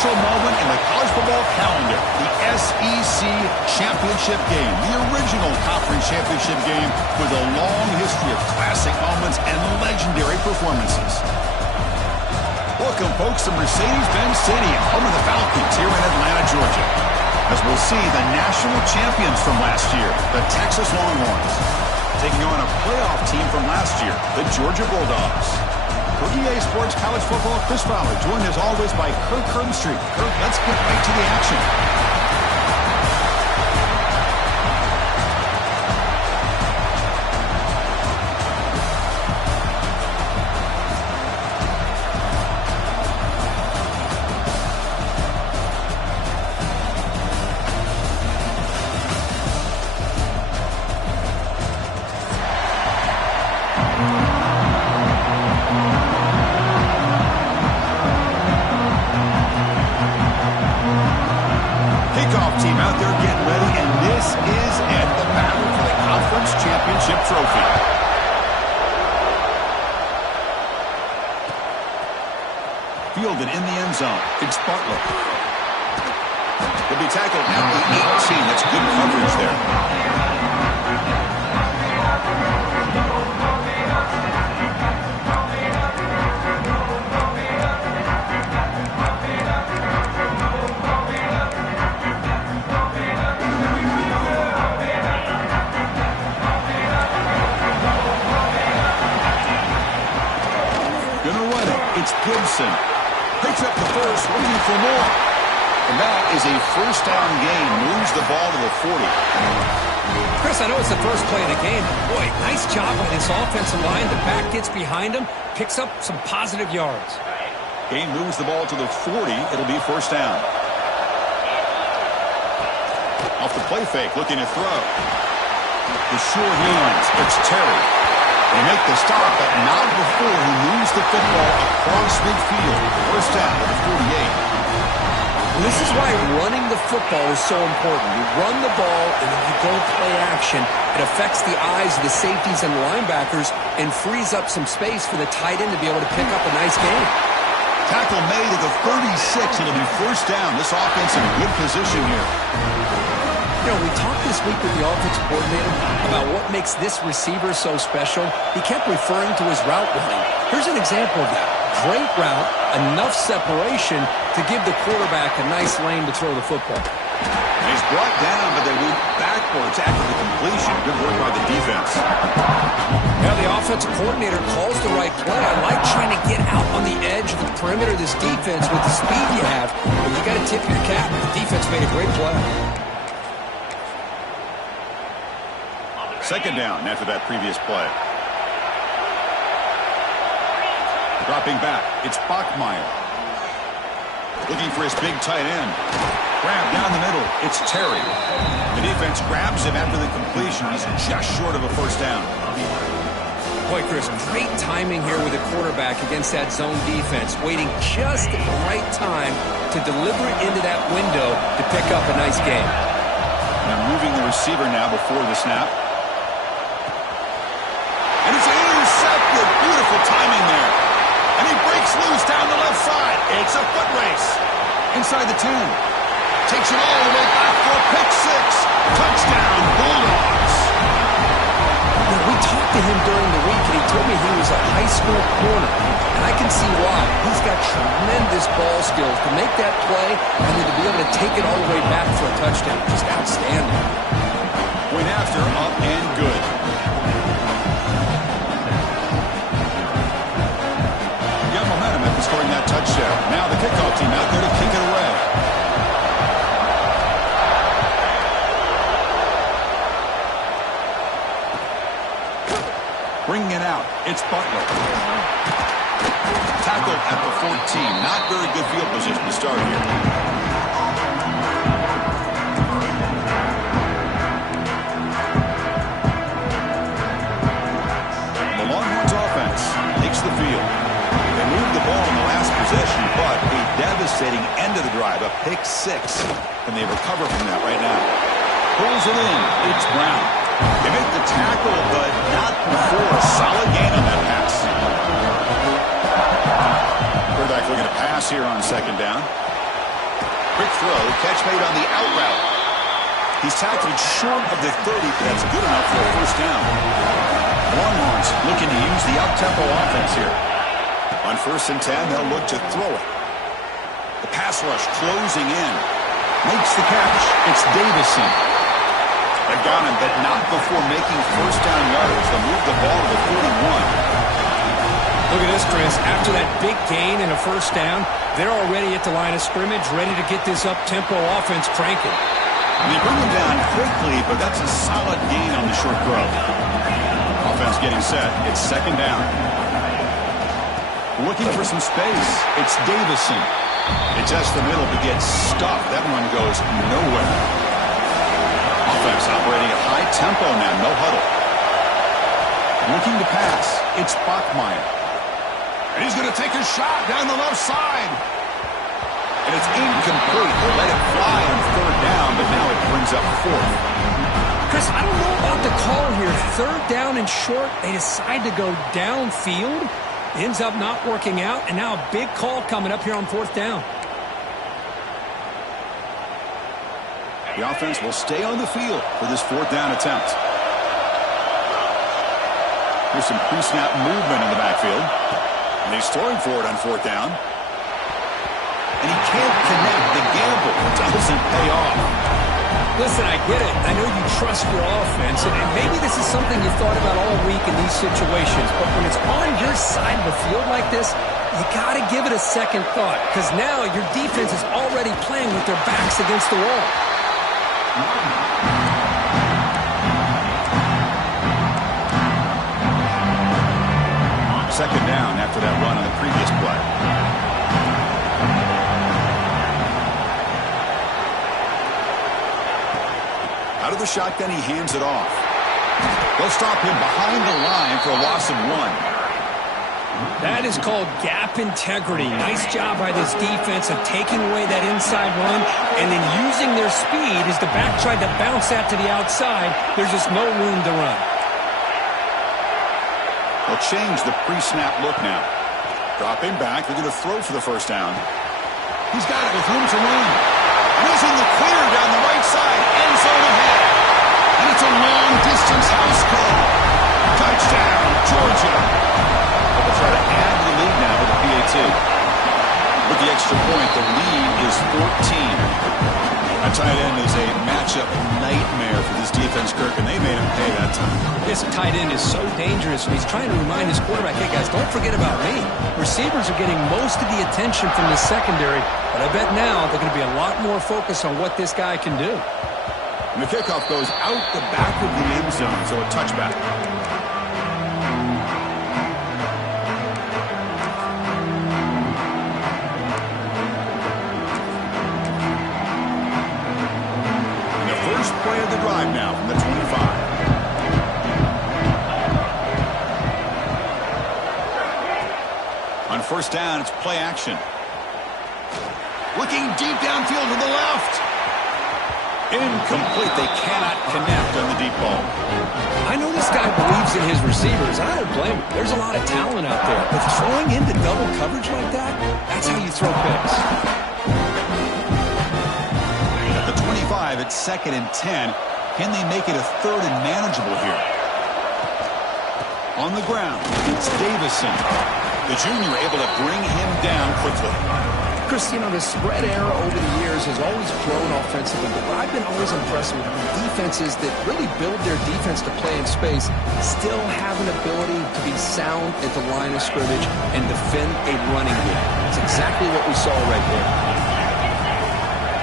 special moment in the college football calendar, the SEC championship game, the original conference championship game with a long history of classic moments and legendary performances. Welcome, folks, to Mercedes-Benz Stadium, home of the Falcons here in Atlanta, Georgia, as we'll see the national champions from last year, the Texas Longhorns, taking on a playoff team from last year, the Georgia Bulldogs. For EA Sports College Football, Chris Fowler, joined as always by Kirk Herbstreit. Kirk, let's get right to the action. Team out there getting ready, and this is it, the battle for the conference championship trophy. Fielded in the end zone. It's Butler. He'll be tackled at the 18. That's good coverage there. It's Gibson. Picks up the first, looking for more. And that is a first down gain. Moves the ball to the 40. Chris, I know it's the first play of the game. Boy, nice job by this offensive line. The back gets behind him, picks up some positive yards. Gain moves the ball to the 40. It'll be first down. Off the play fake, looking to throw. The sure hands. It's Terry. They make the stop, but not before he moves the football across midfield. First down to the 48. And this is why running the football is so important. You run the ball, and then you go play action. It affects the eyes of the safeties and linebackers and frees up some space for the tight end to be able to pick up a nice gain. Tackle made at the 36. It'll be first down. This offense in good position here. You know, we talked this week with the offensive coordinator about what makes this receiver so special. He kept referring to his route running. Here's an example of that. Great route, enough separation to give the quarterback a nice lane to throw the football. He's brought down, but they move backwards after the completion. Good work by the defense. Now the offensive coordinator calls the right play. I like trying to get out on the edge of the perimeter of this defense with the speed you have. But you got to tip your cap. The defense made a great play. Second down after that previous play. Dropping back, it's Bachmeier. Looking for his big tight end. Grab down the middle, it's Terry. The defense grabs him after the completion. He's just short of a first down. Boy, Chris, great timing here with the quarterback against that zone defense. Waiting just at the right time to deliver it into that window to pick up a nice gain. Now moving the receiver now before the snap. And it's intercepted. Beautiful timing there. And he breaks loose down the left side. It's a foot race. Inside the 10. Takes it all the way back for a pick six. Touchdown, Bulldogs. Now, we talked to him during the week, and he told me he was a high school corner. And I can see why. He's got tremendous ball skills to make that play and then to be able to take it all the way back for a touchdown. Just outstanding. Point after, up and good. After scoring that touchdown. Now the kickoff team out there to kick it away. Bringing it out. It's Butler. Tackled at the 14. Not very good field position to start here. The Longhorns offense takes the field. They moved the ball in the last possession, but a devastating end of the drive, a pick six. And they recover from that right now. Pulls it in. It's Brown. They make the tackle, but not before a solid gain on that pass. Quarterback looking to pass here on second down. Quick throw, catch made on the out route. He's tackled short of the 30, but that's good enough for a first down. Longhorns looking to use the up-tempo offense here. On 1st and 10, they'll look to throw it. The pass rush closing in. Makes the catch. It's Davison. They got him, but not before making first down yards. They'll move the ball to the 41. Look at this, Chris. After that big gain and a first down, they're already at the line of scrimmage, ready to get this up-tempo offense cranking. They bring him down quickly, but that's a solid gain on the short throw. Offense getting set. It's 2nd down. Looking for some space. It's Davison. They test the middle, but gets stuffed. That run goes nowhere. Offense operating at high tempo now. No huddle. Looking to pass. It's Bachmeier. And he's going to take a shot down the left side. And it's incomplete. They let it fly on 3rd down, but now it brings up 4th. Chris, I don't know about the call here. 3rd down and short. They decide to go downfield. Ends up not working out. And now a big call coming up here on 4th down. The offense will stay on the field for this 4th down attempt. Here's some pre-snap movement in the backfield. And he's throwing for it on 4th down. And he can't connect. The gamble doesn't pay off. Listen, I get it. I know you trust your offense, and maybe this is something you thought about all week in these situations, but when it's on your side of the field like this, you got to give it a second thought, because now your defense is already playing with their backs against the wall. 2nd down after that run on the previous play. Out of the shotgun, he hands it off. They'll stop him behind the line for a loss of 1. That is called gap integrity. Nice job by this defense of taking away that inside run and then using their speed as the back tried to bounce that to the outside. There's just no room to run. They'll change the pre-snap look now. Drop him back. They're going to throw for the first down. He's got it with room to run. And he's in the clear down the right side. End zone ahead. And it's a long-distance house call. Touchdown, Georgia. They'll try to add to the lead now with a PAT. With the extra point, the lead is 14. A tight end is a matchup nightmare for this defense, Kirk, and they made him pay that time. This tight end is so dangerous, and he's trying to remind his quarterback, hey, guys, don't forget about me. Receivers are getting most of the attention from the secondary, but I bet now they're going to be a lot more focused on what this guy can do. And the kickoff goes out the back of the end zone, so a touchback. Play of the drive now from the 25. On 1st down, it's play action. Looking deep downfield to the left. Incomplete. They cannot connect on the deep ball. I know this guy believes in his receivers, and I don't blame him. There's a lot of talent out there. But throwing into double coverage like that, that's how you throw picks. 25 at 2nd and 10. Can they make it a 3rd and manageable here? On the ground, it's Davison. The junior able to bring him down quickly. Chris, you know, the spread era over the years has always grown offensively, but I've been always impressed with defenses that really build their defense to play in space, still have an ability to be sound at the line of scrimmage and defend a running game. It's exactly what we saw right there.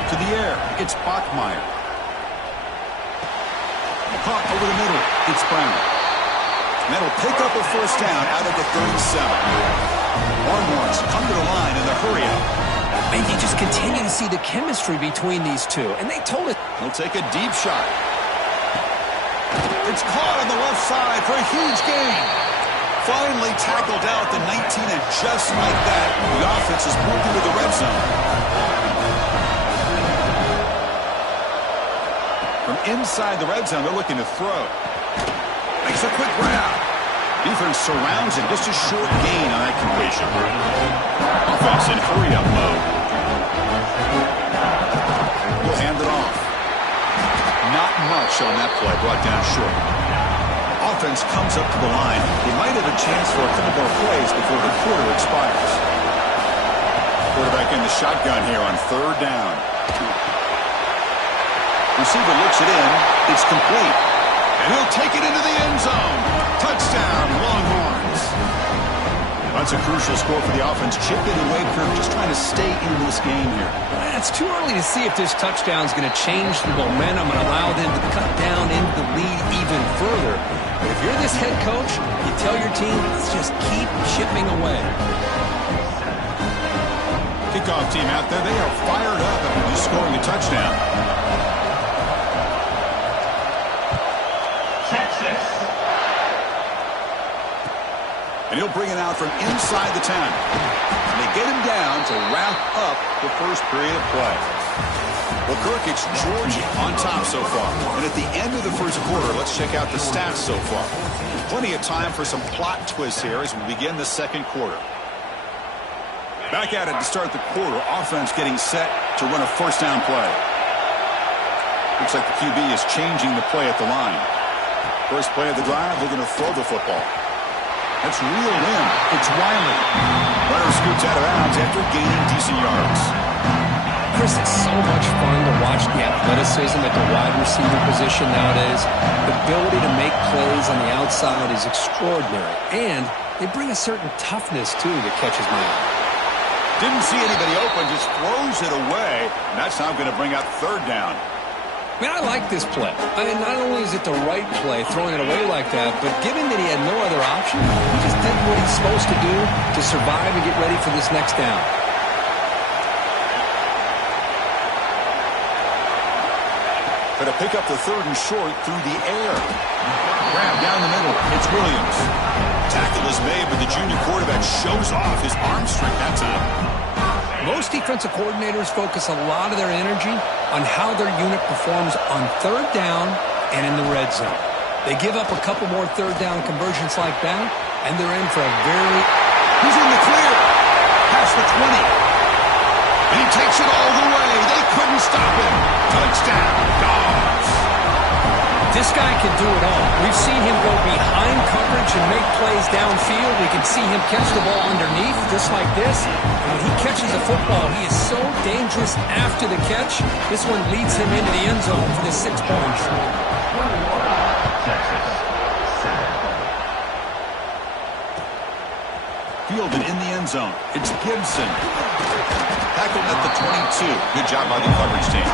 To the air, it's Bachmeier. Pop over the middle, it's Brown. And that'll pick up a first down out of the 37. Longhorns come to the line in the hurry-up. And you just continue to see the chemistry between these two. And they told us. He'll take a deep shot. It's caught on the left side for a huge gain. Finally tackled out at the 19, and just like that, the offense has moved into the red zone. From inside the red zone, they're looking to throw. Makes a quick grab. Defense surrounds him. Just a short gain on that completion. Offense in hurry-up mode. play brought down short. Offense comes up to the line. They might have a chance for a couple more plays before the quarter expires. Quarterback in the shotgun here on third down. Receiver looks it in. It's complete. And he'll take it into the end zone. Touchdown, Longhorns. That's a crucial score for the offense. Chipping away, Kirk, just trying to stay in this game here. It's too early to see if this touchdown is going to change the momentum and allow them to cut down into the lead even further. But if you're this head coach, you tell your team, let's just keep chipping away. Kickoff team out there, they are fired up after just scoring a touchdown. Texas. And he'll bring it out from inside the 10. And they get him down to wrap up the first period of play. Well, Kirk, it's Georgia on top so far. And at the end of the first quarter, let's check out the stats so far. Plenty of time for some plot twists here as we begin the second quarter. Back at it to start the quarter. Offense getting set to run a first down play. Looks like the QB is changing the play at the line. First play of the drive, they're going to throw the football. That's reeled in. It's Wiley. Runner scoots out of bounds after gaining decent yards. Chris, it's so much fun to watch the athleticism at the wide receiver position nowadays. The ability to make plays on the outside is extraordinary. And they bring a certain toughness, too, that catches my eye. Didn't see anybody open, just throws it away. And that's now going to bring up third down. Man, I like this play. I mean, not only is it the right play, throwing it away like that, but given that he had no other option, he just did what he's supposed to do to survive and get ready for this next down. Going to pick up the third and short through the air. Grab down the middle. It's Williams. Tackle is made, but the junior quarterback shows off his arm strength that time. Most defensive coordinators focus a lot of their energy on how their unit performs on third down and in the red zone. They give up a couple more third down conversions like that, and they're in for a very... He's in the clear. Past the 20. And he takes it all the way. They couldn't stop him. Touchdown, Dogs. This guy can do it all. We've seen him go behind coverage and make plays downfield. We can see him catch the ball underneath, just like this. And when he catches a football, he is so dangerous after the catch. This one leads him into the end zone for the 6 points. Texas. Fielded in the end zone. It's Gibson. Tackled at the 22. Good job by the coverage team.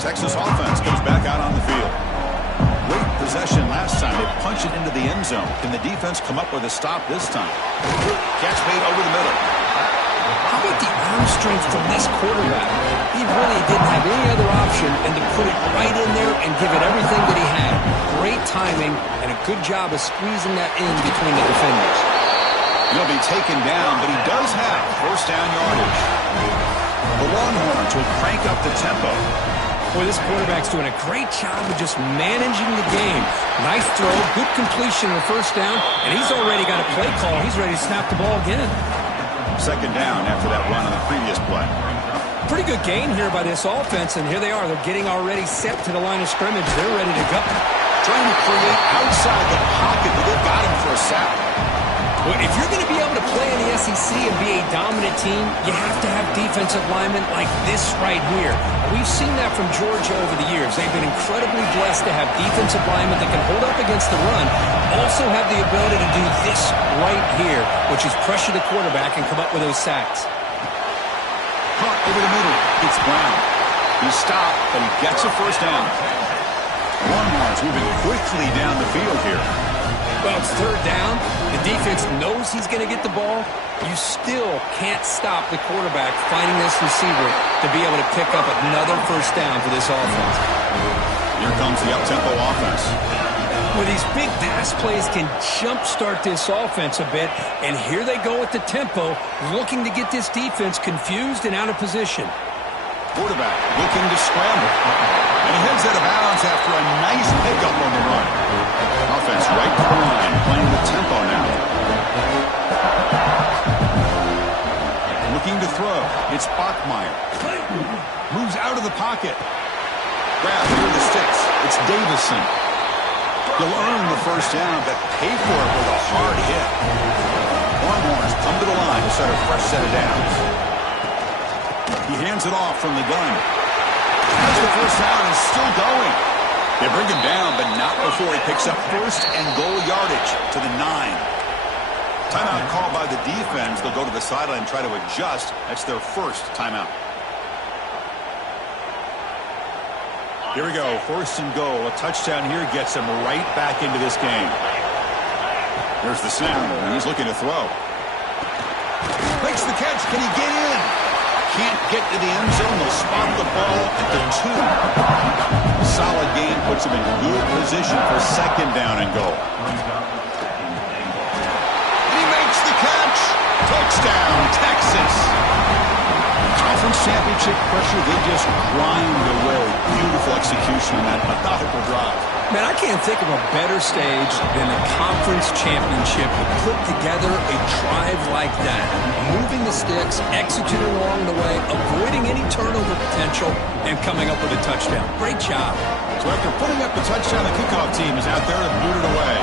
Texas offense comes back out on the field. Great possession last time. They punch it into the end zone. Can the defense come up with a stop this time? Catch made over the middle. How about the arm strength from this quarterback? He really didn't have any other option than to put it right in there and give it everything that he had. Great timing and a good job of squeezing that in between the defenders. He'll be taken down, but he does have first down yardage. The Longhorns will crank up the tempo. Boy, this quarterback's doing a great job of just managing the game. Nice throw, good completion on the first down, and he's already got a play call. He's ready to snap the ball again. Second down after that run on the previous play. Pretty good gain here by this offense, and here they are. They're getting already set to the line of scrimmage. They're ready to go. Trying to create outside the pocket, but they've got him for a sack. Well, if you're going to be able to play in the SEC and be a dominant team, you have to have defensive linemen like this right here. We've seen that from Georgia over the years. They've been incredibly blessed to have defensive linemen that can hold up against the run, also have the ability to do this right here, which is pressure the quarterback and come up with those sacks. Caught over the middle. It's Brown. He stopped, but he gets a first down. Longhorns moving quickly down the field here. Well, it's third down. The defense knows he's going to get the ball. You still can't stop the quarterback finding this receiver to be able to pick up another first down for this offense. Here comes the up-tempo offense. Well, these big pass plays can jumpstart this offense a bit, and here they go with the tempo, looking to get this defense confused and out of position. Quarterback looking to scramble. And he heads out of bounds after a nice pickup on the run. Offense right to the line, playing with tempo now. Looking throw. It's Bachmeyer. Moves out of the pocket. Grab near the sticks. It's Davison. He'll earn the first down, but pay for it with a hard hit. Longhorns come to the line to set a fresh set of downs. He hands it off from the gun. Has the first down and still going. They bring him down, but not before he picks up first and goal yardage to the 9. Timeout called by the defense. They'll go to the sideline and try to adjust. That's their first timeout. Here we go, first and goal. A touchdown here gets him right back into this game. Here's the snap, and he's looking to throw. Makes the catch. Can he get in? Can't get to the end zone. They'll spot the ball at the 2. Solid game puts him in good position for second down and goal. He makes the catch. Touchdown, Texas. Conference championship pressure, they just grind away. Beautiful execution on that methodical drive. Man, I can't think of a better stage than the conference championship to put together a drive like that. Moving the sticks, executing along the way, avoiding any turnover potential, and coming up with a touchdown. Great job. So after putting up the touchdown, the kickoff team is out there to boot it away.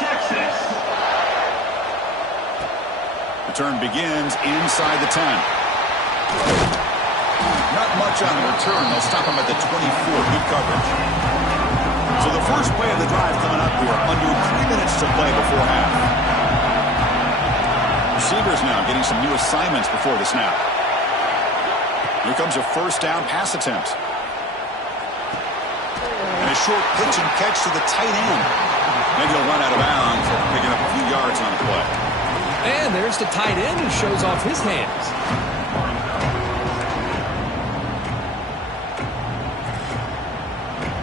Texas. The turn begins inside the 10. Not much on the return. They'll stop him at the 24. Good coverage. So the first play of the drive coming up here. Under 3 minutes to play before half. Receivers now getting some new assignments before the snap. Here comes a first down pass attempt. And a short pitch and catch to the tight end. Maybe he'll run out of bounds after picking up a few yards on the play. And there's the tight end who shows off his hands.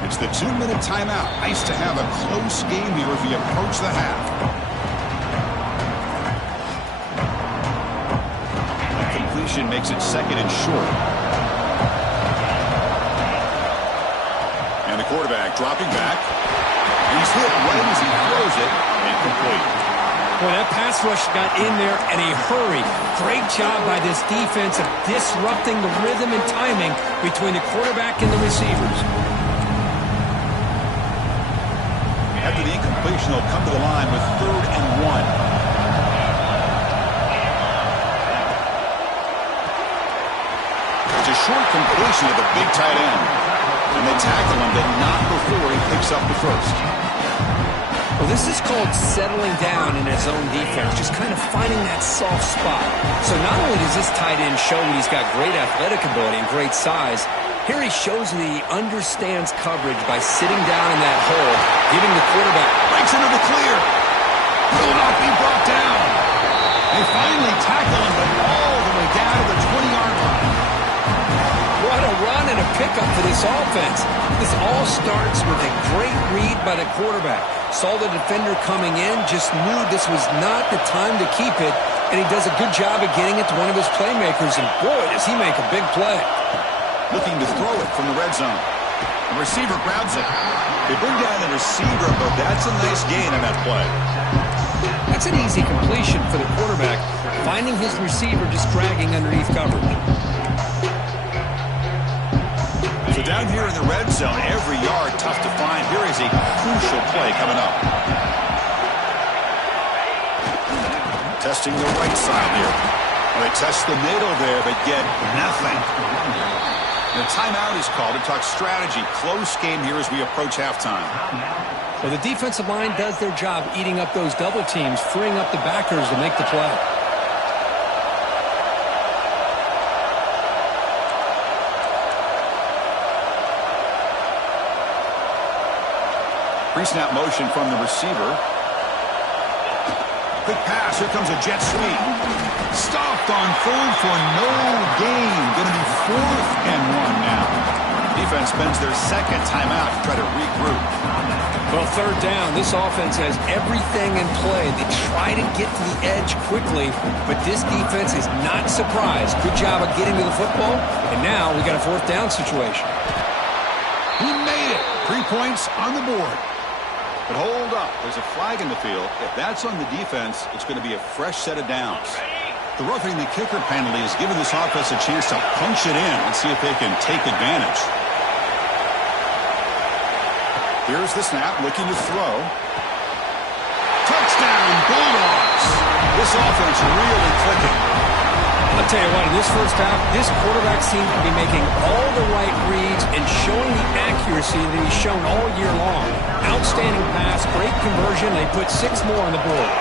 It's the 2-minute timeout. Nice to have a close game here as we approach the half. A completion makes it second and short. And the quarterback dropping back. He's hit right as he throws it. Incomplete. Boy, that pass rush got in there in a hurry. Great job by this defense of disrupting the rhythm and timing between the quarterback and the receivers. After the incompletion, they'll come to the line with 3rd and 1. It's a short completion of the big tight end. And they tackle him, but not before he picks up the first. Well, this is called settling down in his own defense, just kind of finding that soft spot. So not only does this tight end show that he's got great athletic ability and great size, here he shows that he understands coverage by sitting down in that hole, giving the quarterback Breaks into the clear. Will not be brought down. They finally tackle him, but all the way down to the 20-yard line. What a run and a pickup for this offense. This all starts with a great read by the quarterback. Saw the defender coming in, just knew this was not the time to keep it, and he does a good job of getting it to one of his playmakers, and boy, does he make a big play. Looking to throw it from the red zone. The receiver grabs it. They bring down the receiver, but that's a nice gain on that play. That's an easy completion for the quarterback, finding his receiver just dragging underneath coverage. So down here in the red zone, every yard tough to find. Here is a crucial play coming up. Testing the right side here. Well, they test the middle there, but get nothing. The timeout is called to talk strategy. Close game here as we approach halftime. Well, the defensive line does their job eating up those double teams, freeing up the backers to make the play. Pre-snap motion from the receiver. Quick pass. Here comes a jet sweep. Stopped on 3rd for no gain. Going to be 4th and 1 now. Defense spends their second timeout to try to regroup. Well, 3rd down. This offense has everything in play. They try to get to the edge quickly, but this defense is not surprised. Good job of getting to the football, and now we got a 4th down situation. He made it. 3 points on the board. But hold up. There's a flag in the field. If that's on the defense, it's going to be a fresh set of downs. The roughing the kicker penalty has given this offense a chance to punch it in and see if they can take advantage. Here's the snap, looking to throw. Touchdown, Bulldogs! This offense really clicking. I'll tell you what, in this first half, this quarterback seems to be making all the right reads and showing the accuracy that he's shown all year long. Outstanding pass, great conversion. They put 6 more on the board.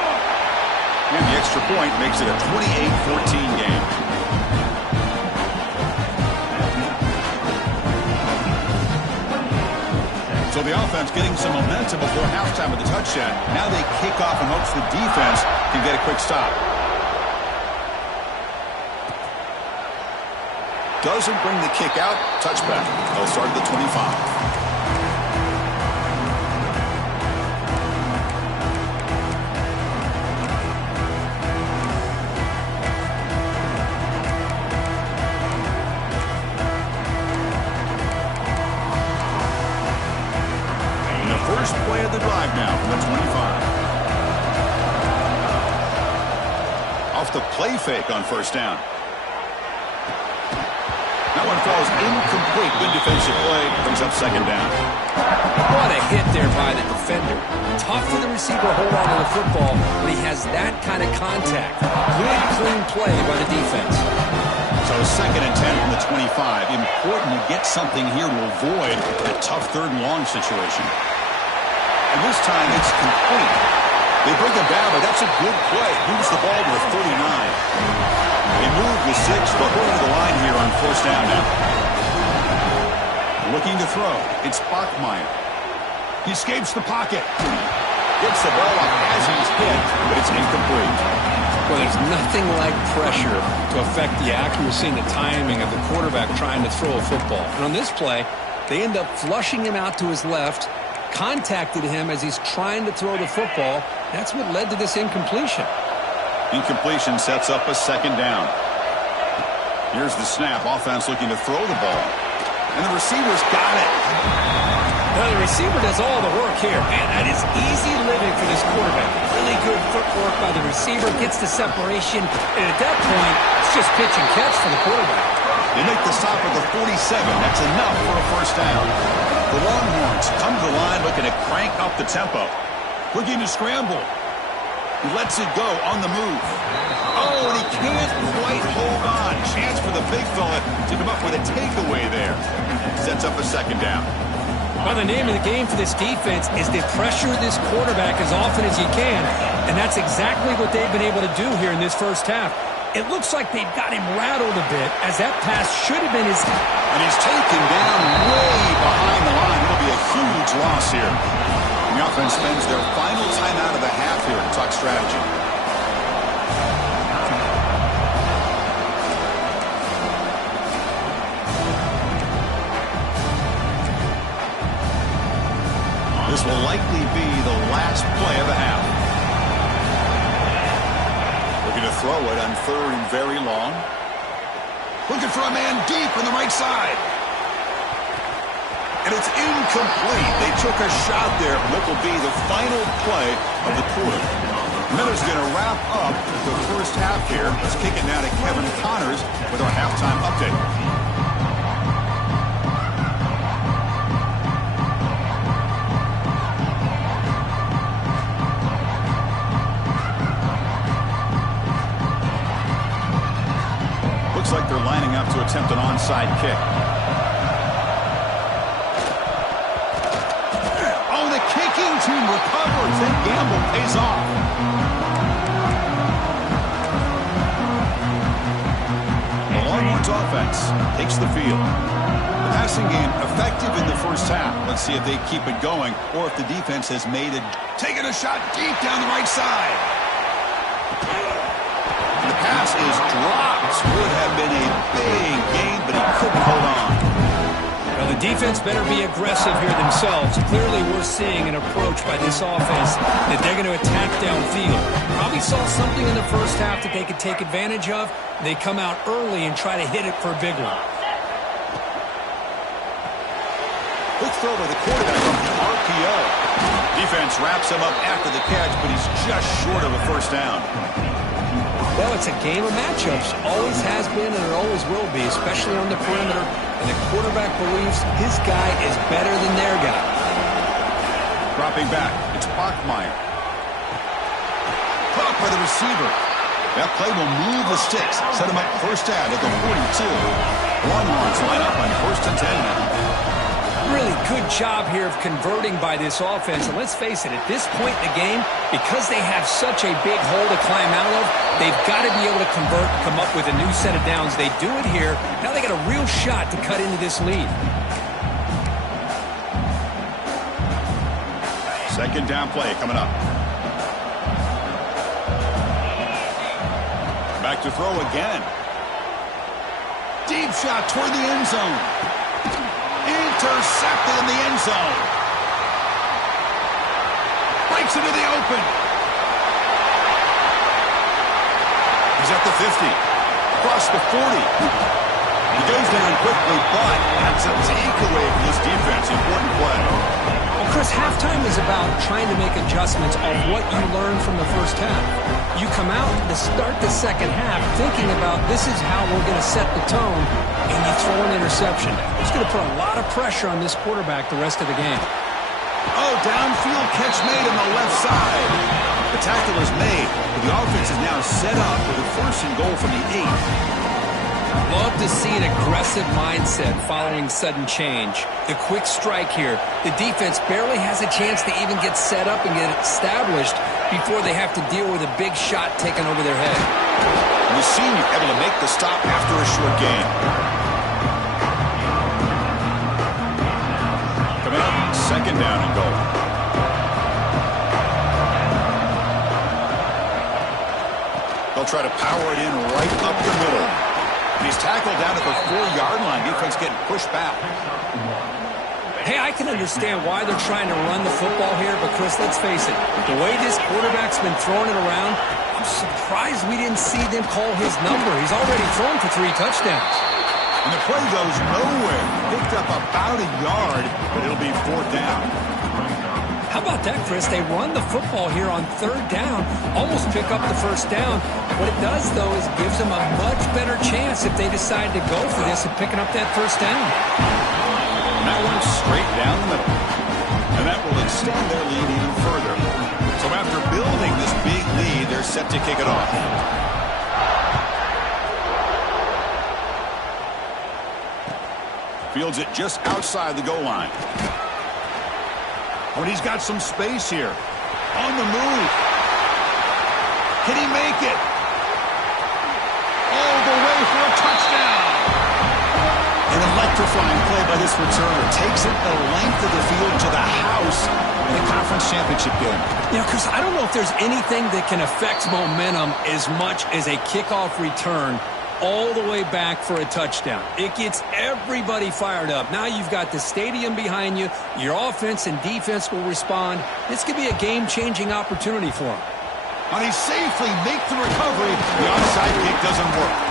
And the extra point makes it a 28-14 game. So the offense getting some momentum before halftime with the touchdown. Now they kick off in hopes the defense can get a quick stop. Doesn't bring the kick out. Touchback. They'll start at the 25. First play of the drive now from the 25. Off the play fake on first down. That one falls incomplete. Good defensive play. Brings up second down. What a hit there by the defender. Tough for the receiver to hold on to the football when he has that kind of contact. Good, clean play by the defense. So second and 10 from the 25. Important to get something here to avoid a tough third and long situation. And this time it's complete. They bring him down, but that's a good play. Moves the ball to the 39. They move the 6, but we're to the line here on first down now. Looking to throw. It's Bachmeier. He escapes the pocket. Gets the ball up as he's hit, but it's incomplete. Well, there's nothing like pressure to affect the accuracy and the timing of the quarterback trying to throw a football. And on this play, they end up flushing him out to his left, contacted him as he's trying to throw the football. That's what led to this incompletion. Incompletion sets up a second down. Here's the snap. Offense looking to throw the ball. And the receiver's got it. Now the receiver does all the work here. Man, that is easy living for this quarterback. Really good footwork by the receiver. Gets the separation. And at that point, it's just pitch and catch for the quarterback. They make the stop at the 47. That's enough for a first down. The Longhorns come to the line looking to crank up the tempo. Looking to scramble. He lets it go on the move. Oh, and he can't quite hold on. Chance for the big fella to come up with a takeaway there. Sets up a second down. Well, the name of the game for this defense is to pressure this quarterback as often as you can, and that's exactly what they've been able to do here in this first half. It looks like they've got him rattled a bit, as that pass should have been his... And he's taken down way behind the line. It'll be a huge loss here. And the offense spends their final timeout of the half here to talk strategy. This will likely be the last play of the half. Looking to throw it on third and very long. Looking for a man deep on the right side. And it's incomplete. They took a shot there. What will be the final play of the quarter. Miller's going to wrap up the first half here. Let's kick it now to Kevin Connors with our halftime update. Looks like they're lining up to attempt an onside kick. Oh, the kicking team recovers. That gamble pays off. The Longhorns offense takes the field. The passing game effective in the first half. Let's see if they keep it going or if the defense has made it. Taking a shot deep down the right side. The pass is dropped. Would have been a big gain, but he couldn't hold on. Well, the defense better be aggressive here themselves. Clearly, we're seeing an approach by this offense that they're going to attack downfield. Probably saw something in the first half that they could take advantage of. They come out early and try to hit it for a big one. Quick throw by the quarterback on the RPO. Defense wraps him up after the catch, but he's just short of a first down. Well, it's a game of matchups. Always has been and it always will be, especially on the perimeter. And the quarterback believes his guy is better than their guy. Dropping back, it's Bachmeier. Caught by the receiver. That play will move the sticks. Set him up first down at the 42. Longhorns line up on first and 10 now. Really good job here of converting by this offense. And let's face it, at this point in the game, because they have such a big hole to climb out of, they've got to be able to convert and come up with a new set of downs. They do it here. Now they got a real shot to cut into this lead. Second down play coming up. Back to throw again. Deep shot toward the end zone. Intercepted in the end zone. Breaks into the open. He's at the 50. Across the 40. He goes down quickly, but that's a takeaway for this defense. Important play. Well, Chris, halftime is about trying to make adjustments of what you learned from the first half. You come out to start the second half thinking about this is how we're going to set the tone, and you throw an interception. It's going to put a lot of pressure on this quarterback the rest of the game. Oh, downfield catch made on the left side. The tackle is made, but the offense is now set up with a first and goal from the 8. Love to see an aggressive mindset following sudden change. The quick strike here. The defense barely has a chance to even get set up and get established before they have to deal with a big shot taken over their head. The senior able to make the stop after a short gain. Coming up, second down and goal. They'll try to power it in right up the middle. He's tackled down at the 4-yard line. Defense getting pushed back. Hey, I can understand why they're trying to run the football here, but Chris, let's face it, the way this quarterback's been throwing it around, I'm surprised we didn't see them call his number. He's already thrown for 3 touchdowns. And the play goes nowhere. Picked up about a yard, but it'll be 4th down. How about that, Chris? They run the football here on 3rd down, almost pick up the first down. What it does, though, is it gives them a much better chance if they decide to go for this and picking up that first down. And that went straight down the middle. And that will extend their lead even further. So after building this big lead, they're set to kick it off. Fields it just outside the goal line. But he's got some space here. On the move. Can he make it? All the way for a touchdown. An electrifying play by this returner. Takes it the length of the field to the house in the conference championship game. You know, Chris, I don't know if there's anything that can affect momentum as much as a kickoff return all the way back for a touchdown. It gets everybody fired up. Now you've got the stadium behind you. Your offense and defense will respond. This could be a game-changing opportunity for him. And he safely makes the recovery. The onside kick doesn't work.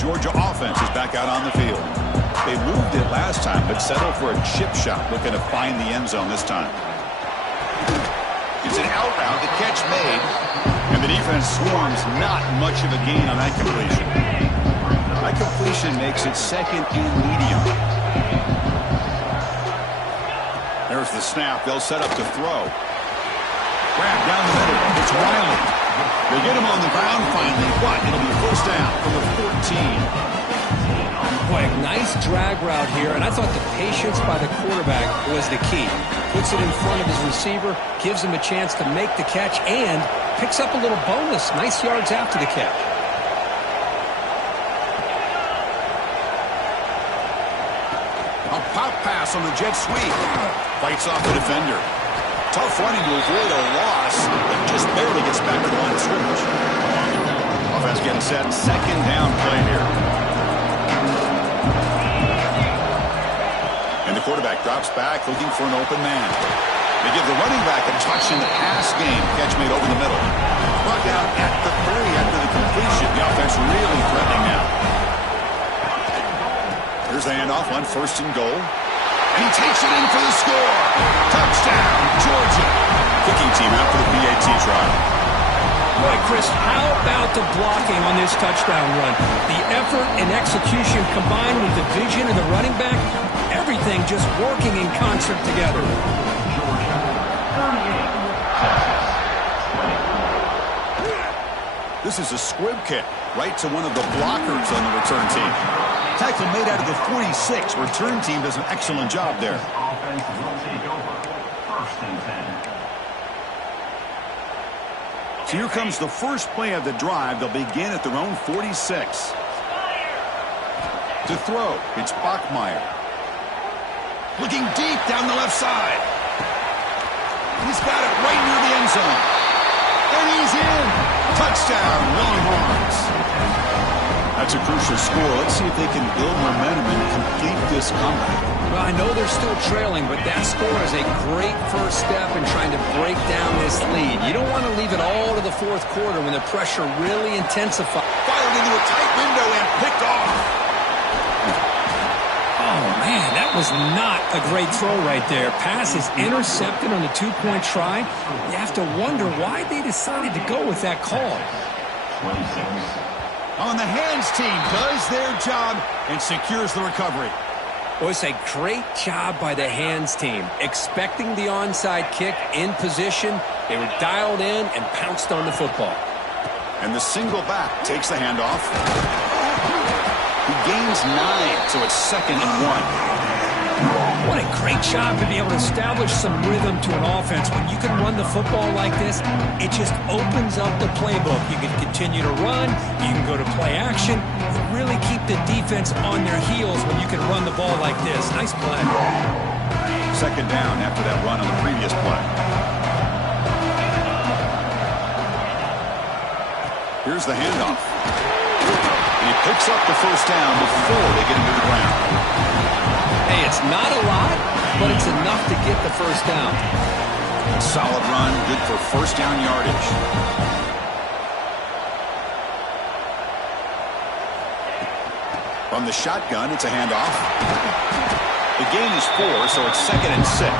Georgia offense is back out on the field. They moved it last time, but settled for a chip shot, looking to find the end zone this time. It's an out route, the catch made, and the defense swarms. Not much of a gain on that completion. That completion makes it 2nd and medium. There's the snap. They'll set up to throw. Grab down the middle. It's Riley. They get him on the ground finally, but it'll be first down from the 14. Boy, a nice drag route here, and I thought the patience by the quarterback was the key. Puts it in front of his receiver, gives him a chance to make the catch, and picks up a little bonus. Nice yards after the catch. A pop pass on the jet sweep. Fights off the defender. Tough running to avoid a loss, but just barely gets back to the line of scrimmage. Offense getting set. 2nd down play here. And the quarterback drops back looking for an open man. They give the running back a touch in the pass game. Catch made over the middle. Brought down at the 30 after the completion. The offense really threatening now. Here's the handoff on 1st and goal. And he takes it in for the score. Touchdown, Georgia. Kicking team out for the PAT try. Boy, Chris, how about the blocking on this touchdown run? The effort and execution combined with the vision of the running back, everything just working in concert together. This is a squib kick right to one of the blockers on the return team. Tackle made out of the 46. Return team does an excellent job there. So here comes the first play of the drive. They'll begin at their own 46. To throw, it's Bachmeier. Looking deep down the left side. He's got it right near the end zone. And he's in. Touchdown, Longhorns. That's a crucial score. Let's see if they can build momentum and complete this comeback. Well, I know they're still trailing, but that score is a great first step in trying to break down this lead. You don't want to leave it all to the 4th quarter when the pressure really intensifies. Fired into a tight window and picked off. Oh, man, that was not a great throw right there. Pass is intercepted on the 2-point try. You have to wonder why they decided to go with that call. 26. On the hands team does their job and secures the recovery. Well, it's a great job by the hands team. Expecting the onside kick in position, they were dialed in and pounced on the football. And the single back takes the handoff. He gains 9, so it's 2nd and 1. What a great job to be able to establish some rhythm to an offense. When you can run the football like this, it just opens up the playbook. You can continue to run. You can go to play action. You really keep the defense on their heels when you can run the ball like this. Nice play. 2nd down after that run on the previous play. Here's the handoff. And he picks up the 1st down before they get into the ground. Hey, it's not a lot, but it's enough to get the 1st down. Solid run, good for 1st down yardage. From the shotgun, it's a handoff. The gain is 4, so it's 2nd and 6.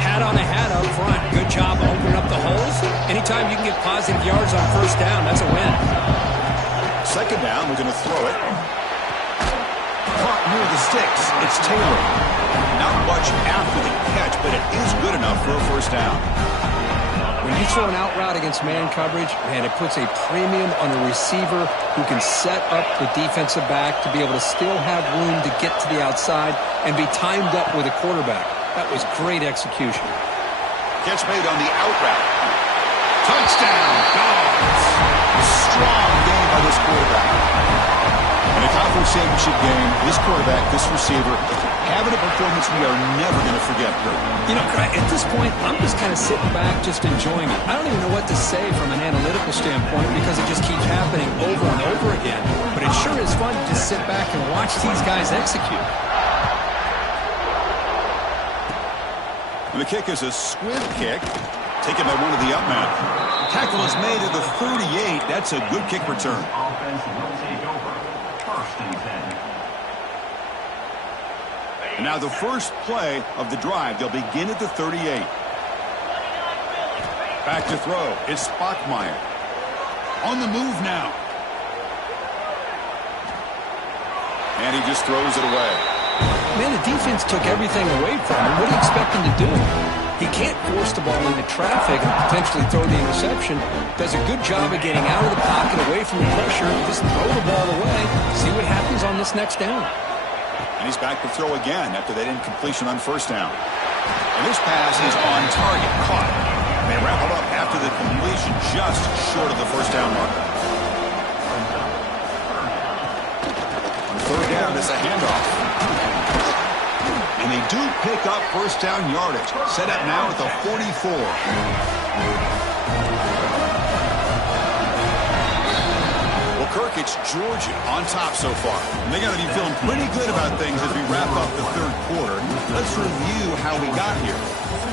Hat on a hat up front. Good job opening up the holes. Anytime you can get positive yards on 1st down, that's a win. 2nd down, we're going to throw it. Caught near the sticks. It's Taylor. Not much after the catch, but it is good enough for a 1st down. When you throw an out route against man coverage, man, it puts a premium on a receiver who can set up the defensive back to be able to still have room to get to the outside and be timed up with a quarterback. That was great execution. Catch made on the out route. Touchdown, Dogs. A strong game by this quarterback. In a conference championship game, this quarterback, this receiver, having a performance we are never going to forget. You know, at this point, I'm just kind of sitting back, just enjoying it. I don't even know what to say from an analytical standpoint because it just keeps happening over and over again. But it sure is fun to just sit back and watch these guys execute. And the kick is a squib kick, taken by one of the up men. Tackle is made at the 38. That's a good kick return. And now the first play of the drive. They'll begin at the 38. Back to throw. It's Bachmeier. On the move now. And he just throws it away. Man, the defense took everything away from him. What do you expect him to do? He can't force the ball into traffic and potentially throw the interception. Does a good job of getting out of the pocket, away from the pressure, and just throw the ball away. See what happens on this next down. And he's back to throw again after that incompletion on 1st down. And this pass is on target, caught. And they wrap it up after the completion, just short of the 1st down marker. On 3rd down, it's a handoff. And they do pick up 1st down yardage. Set up now at the 44. Well, Kirk, it's Georgia on top so far. And they got to be feeling pretty good about things as we wrap up the third quarter. Let's review how we got here.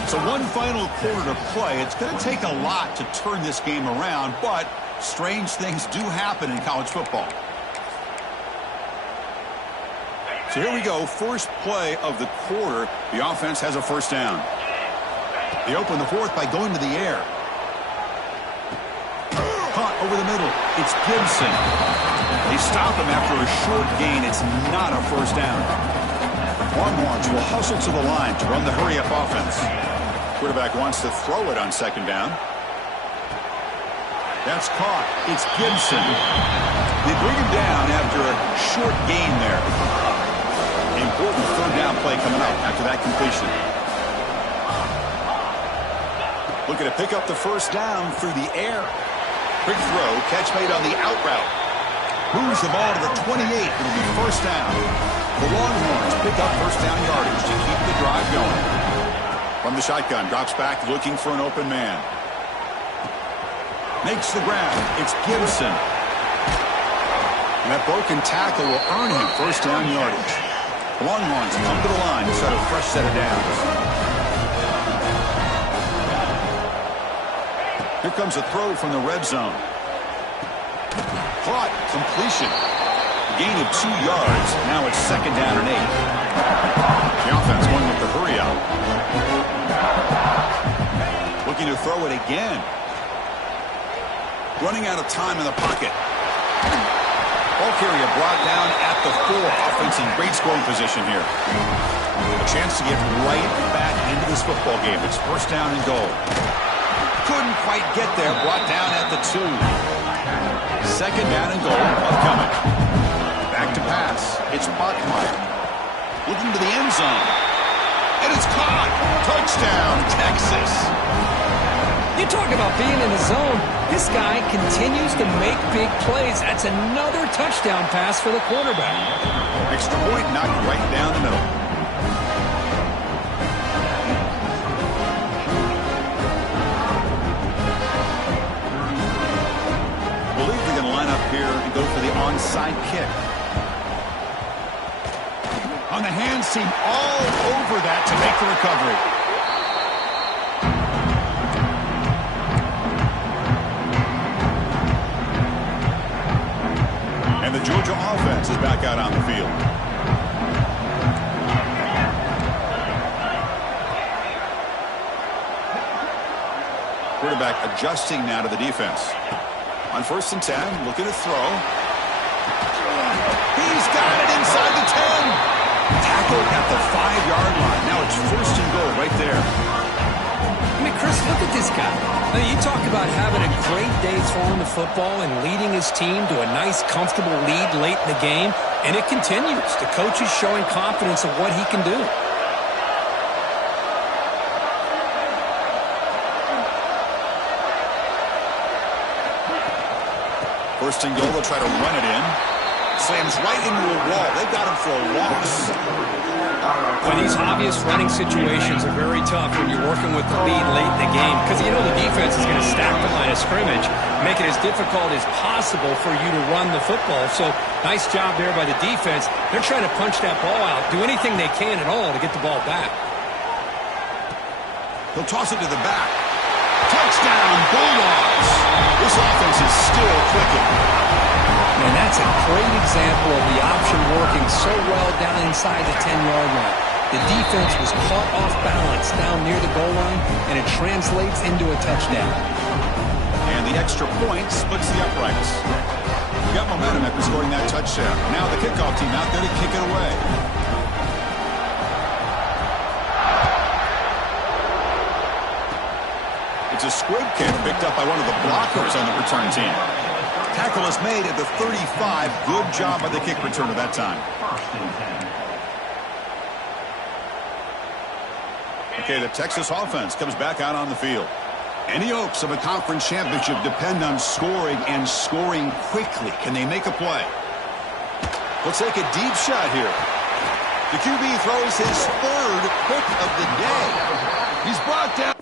So one final quarter to play. It's going to take a lot to turn this game around, but strange things do happen in college football. So here we go, first play of the quarter. The offense has a first down. They open the fourth by going to the air. Caught over the middle. It's Gibson. They stop him after a short gain. It's not a first down. Longhorns will hustle to the line to run the hurry-up offense. Quarterback wants to throw it on second down. That's caught. It's Gibson. They bring him down after a short gain there. Important third down play coming up after that completion. Looking to pick up the first down through the air. Quick throw, catch made on the out route. Moves the ball to the 28. It'll be first down. The Longhorns pick up first down yardage to keep the drive going. From the shotgun, drops back looking for an open man. Makes the grab. It's Gibson. And that broken tackle will earn him first down yardage. The Longhorns come to the line to set a fresh set of downs. Here comes a throw from the red zone. Caught. Completion. Gain of 2 yards. Now it's second down and 8. The offense going with the hurry out. Looking to throw it again. Running out of time in the pocket. Ball carrier brought down at the 4. Offense in great scoring position here. A chance to get right back into this football game. It's first down and goal. Couldn't quite get there. Brought down at the 2. Second down and goal upcoming. Back to pass. It's Bachmeier. Looking to the end zone. And it's caught. Touchdown, Texas. You talk about being in the zone. This guy continues to make big plays. That's another touchdown pass for the quarterback. Extra point knocked right down the middle. Believe they're going to line up here and go for the onside kick. On the hands team all over that to make the recovery. And the Georgia offense is back out on the field. Quarterback adjusting now to the defense. On first and 10, looking to throw. He's got it inside the 10. Tackle at the 5-yard line. Now it's first and goal right there. I mean, Chris, look at this guy. I mean, you talk about having a great day throwing the football and leading his team to a nice, comfortable lead late in the game, and it continues. The coach is showing confidence of what he can do. First and goal, they'll try to run it in. Slams right into a wall. They've got him for a loss. Well, these obvious running situations are very tough when you're working with the lead late in the game because you know the defense is going to stack the line of scrimmage, make it as difficult as possible for you to run the football. So nice job there by the defense. They're trying to punch that ball out, do anything they can at all to get the ball back. He'll toss it to the back. Touchdown, Bulldogs. This offense is still clicking. And that's a great example of the option working so well down inside the 10-yard line. The defense was caught off balance down near the goal line, and it translates into a touchdown. And the extra point splits the uprights. We got momentum after scoring that touchdown. Now the kickoff team out there to kick it away. It's a squib kick picked up by one of the blockers on the return team. Tackle is made at the 35. Good job by the kick returner that time. Okay, the Texas offense comes back out on the field. Any hopes of a conference championship depend on scoring and scoring quickly. Can they make a play? Let's take a deep shot here. The QB throws his third pick of the day. He's brought down.